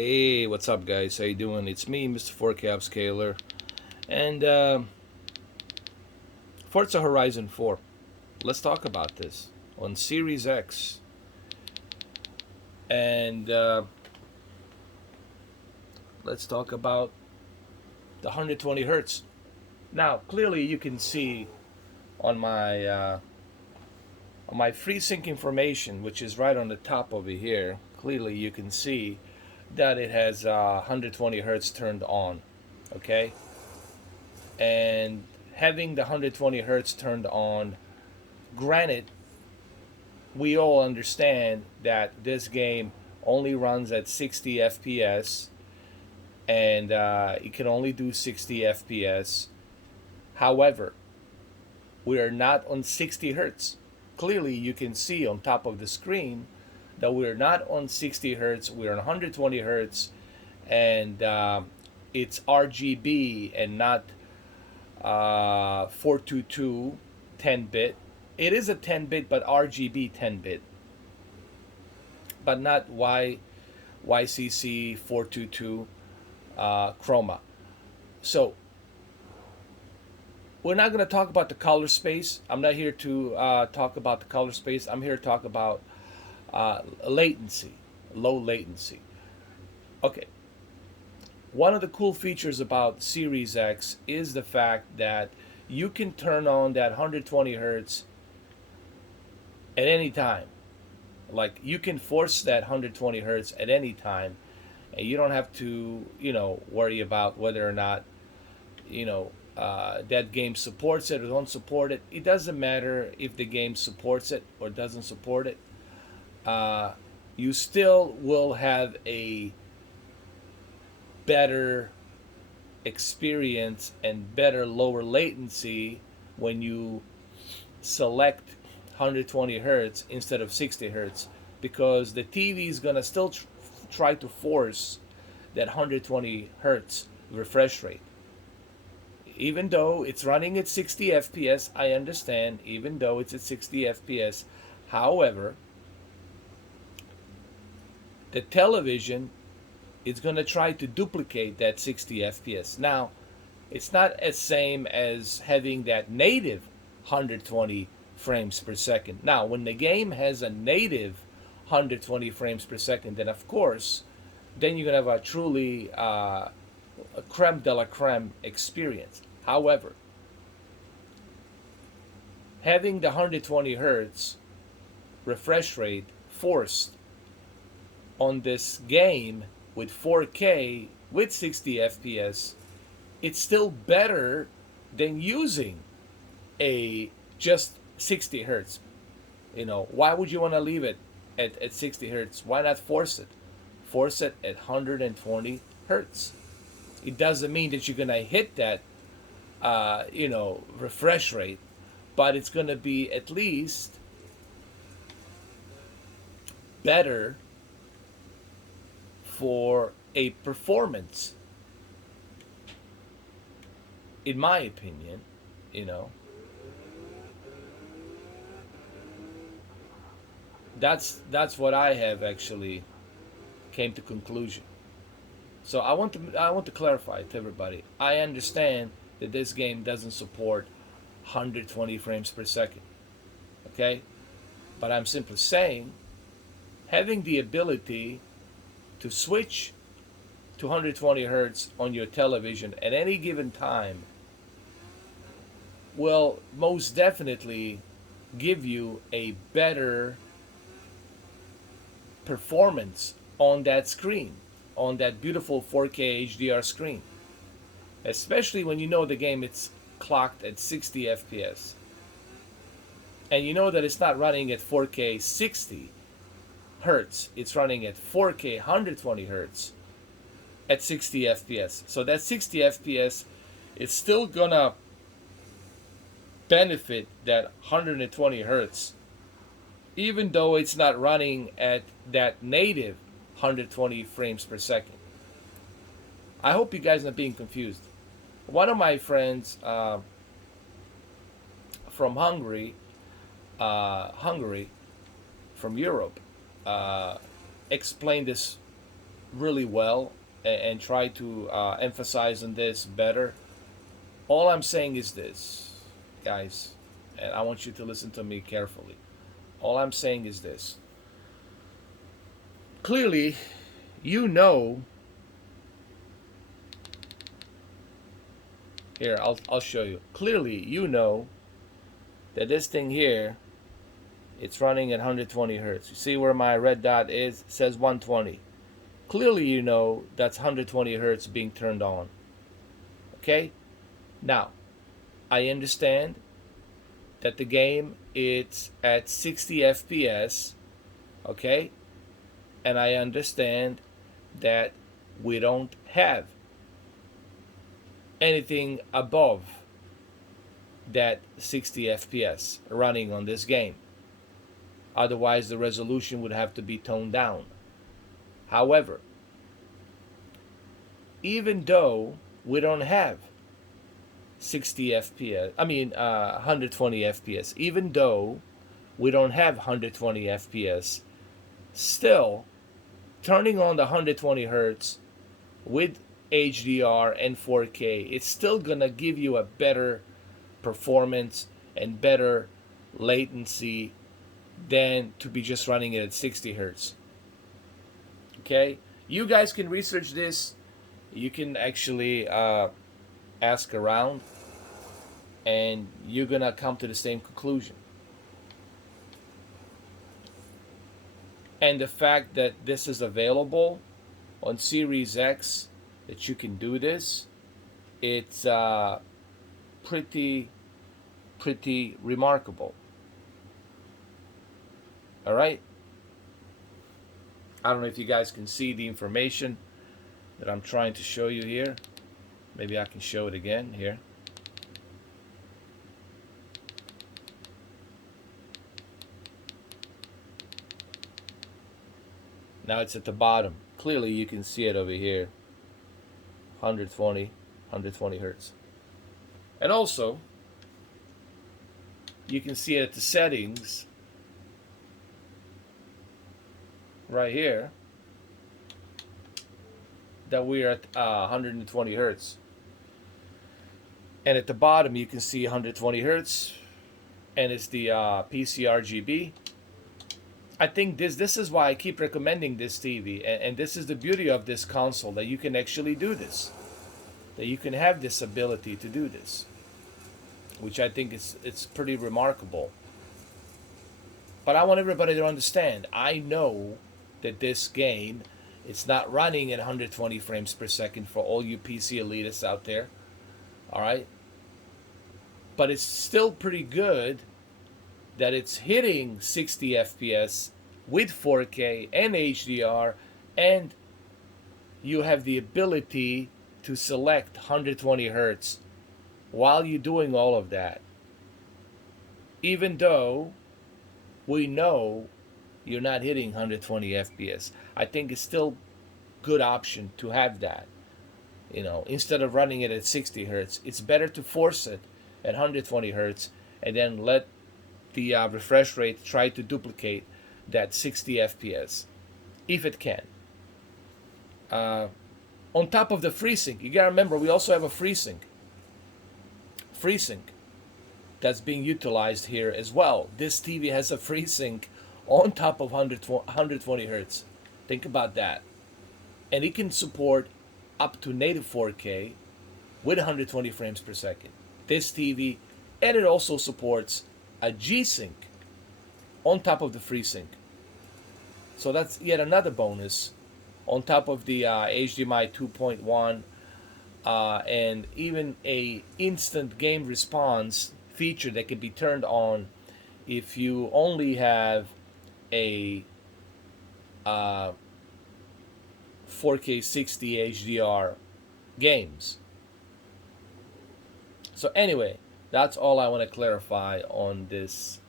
Hey, what's up, guys? How you doing? It's me, Mr. 4Cap Scaler, and Forza Horizon 4. Let's talk about this on Series X, and let's talk about the 120 hertz. Now, clearly, you can see on my FreeSync information, which is right on the top over here. Clearly, you can see that it has 120 hertz turned on. Okay, and having the 120 hertz turned on, granted, we all understand that this game only runs at 60 FPS, and it can only do 60 FPS. However, we are not on 60 hertz. Clearly, you can see on top of the screen that we're not on 60 hertz, we're on 120 hertz, and it's RGB and not 422 10-bit. It is a 10-bit, but RGB 10-bit, but not YCC 422 chroma. So we're not going to talk about the color space. I'm not here to talk about the color space. I'm here to talk about latency, low latency. Okay. One of the cool features about Series X is the fact that you can turn on that 120 hertz at any time. Like, you can force that 120 hertz at any time, and you don't have to, worry about whether or not, that game supports it or don't support it. It doesn't matter if the game supports it or doesn't support it. You still will have a better experience and better lower latency when you select 120 hertz instead of 60 hertz, because the TV is going to still try to force that 120 hertz refresh rate. Even though it's running at 60 FPS, I understand, even though it's at 60 FPS, however, the television is going to try to duplicate that 60 FPS. Now, it's not as same as having that native 120 frames per second. Now, when the game has a native 120 frames per second, then of course, then you're going to have a truly a creme de la creme experience. However, having the 120 hertz refresh rate forced on this game with 4K with 60 FPS, it's still better than using a just 60 hertz. Why would you want to leave it at 60 hertz? Why not force it? Force it at 120 hertz. It doesn't mean that you're going to hit that, refresh rate, but it's going to be at least better for a performance, in my opinion. That's what I have actually came to conclusion. So I want to clarify to everybody. I understand that this game doesn't support 120 frames per second. Okay? But I'm simply saying, having the ability to switch to 120 hertz on your television at any given time will most definitely give you a better performance on that screen, on that beautiful 4K HDR screen. Especially when you know the game it's clocked at 60 FPS. And you know that it's not running at 4K 60 hertz, it's running at 4K 120 hertz at 60 FPS. So that 60 FPS is still gonna benefit that 120 hertz, even though it's not running at that native 120 frames per second. I hope you guys are not being confused. One of my friends from Hungary, from Europe, explained this really well and try to emphasize on this better. All I'm saying is this, guys, and I want you to listen to me carefully. All I'm saying is this. Clearly, you know, here, I'll show you. Clearly, you know that this thing here, it's running at 120 hertz. You see where my red dot is? It says 120. Clearly, you know that's 120 hertz being turned on. Okay? Now, I understand that the game it's at 60 FPS, okay? And I understand that we don't have anything above that 60 FPS running on this game. Otherwise, the resolution would have to be toned down. However, even though we don't have 60 FPS, 120 FPS, even though we don't have 120 FPS, still turning on the 120 hertz with HDR and 4K, it's still gonna give you a better performance and better latency than to be just running it at 60 hertz. Okay, you guys can research this. You can actually ask around, and you're gonna come to the same conclusion. And the fact that this is available on Series X, that you can do this, it's pretty remarkable. All right. I don't know if you guys can see the information that I'm trying to show you here. Maybe I can show it again here. Now it's at the bottom. Clearly you can see it over here. 120 hertz. And also, you can see it at the settings right here that we're at 120 hertz. And at the bottom you can see 120 hertz, and it's the PC RGB. I think this is why I keep recommending this TV, and this is the beauty of this console, that you can actually do this, that you can have this ability to do this, which I think it's pretty remarkable. But I want everybody to understand, I know that this game, it's not running at 120 frames per second for all you PC elitists out there, all right? But it's still pretty good that it's hitting 60 FPS with 4K and HDR, and you have the ability to select 120 hertz while you're doing all of that. Even though we know you're not hitting 120 FPS, I think it's still good option to have that. You know, instead of running it at 60 hertz, it's better to force it at 120 hertz and then let the refresh rate try to duplicate that 60 FPS, if it can. On top of the FreeSync, you gotta remember we also have a FreeSync that's being utilized here as well. This TV has a FreeSync on top of 120 hertz. Think about that. And it can support up to native 4K with 120 frames per second. This TV, and it also supports a G-Sync on top of the FreeSync. So that's yet another bonus on top of the HDMI 2.1 and even a instant game response feature that can be turned on if you only have a 4K 60 HDR games. So anyway, that's all I want to clarify on this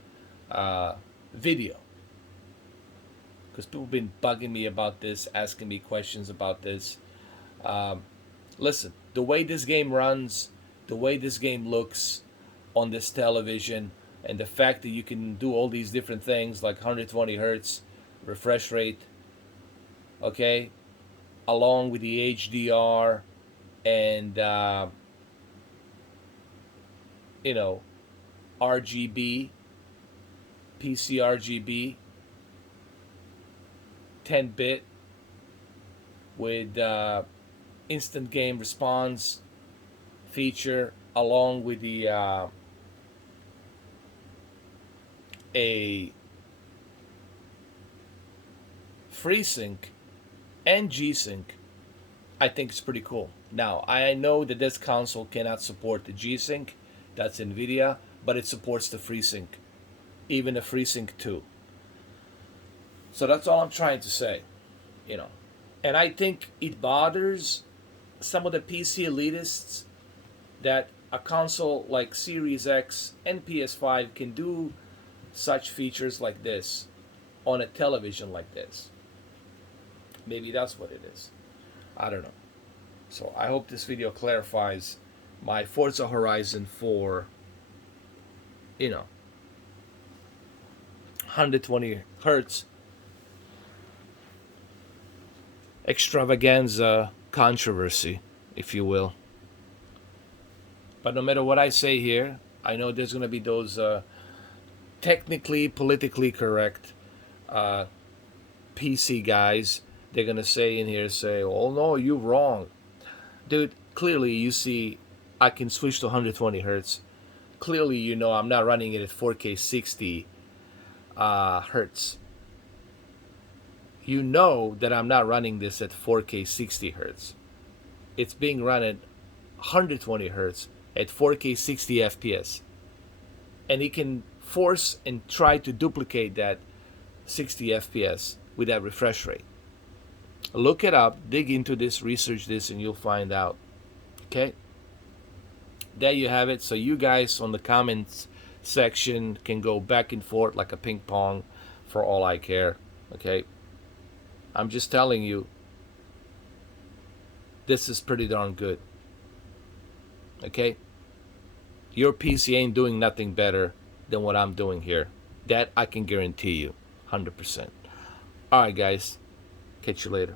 video, because people have been bugging me about this, asking me questions about this. Listen, the way this game runs, the way this game looks on this television, and the fact that you can do all these different things like 120 hertz refresh rate, okay, along with the HDR and you know, RGB, PC RGB, 10-bit with instant game response feature, along with the a FreeSync and G-Sync. I think it's pretty cool. Now, I know that this console cannot support the G-Sync, that's NVIDIA, but it supports the FreeSync, even the FreeSync 2. So that's all I'm trying to say, you know. And I think it bothers some of the PC elitists that a console like Series X and PS5 can do such features like this on a television like this. Maybe that's what it is. I don't know. So I hope this video clarifies my Forza Horizon 4, 120 hertz extravaganza controversy, if you will. But no matter what I say here, I know there's going to be those technically, politically correct PC guys. They're going to say in here, oh no, you're wrong. Dude, clearly you see I can switch to 120 hertz. Clearly you know I'm not running it at 4K 60 hertz. You know that I'm not running this at 4K 60 hertz. It's being run at 120 hertz at 4K 60 FPS. And it can force and try to duplicate that 60 FPS with that refresh rate. Look it up, dig into this, research this, and you'll find out. Okay? There you have it. So you guys on the comments section can go back and forth like a ping pong for all I care. Okay? I'm just telling you, this is pretty darn good. Okay? Your PC ain't doing nothing better than what I'm doing here. That I can guarantee you, 100%. All right, guys. Catch you later.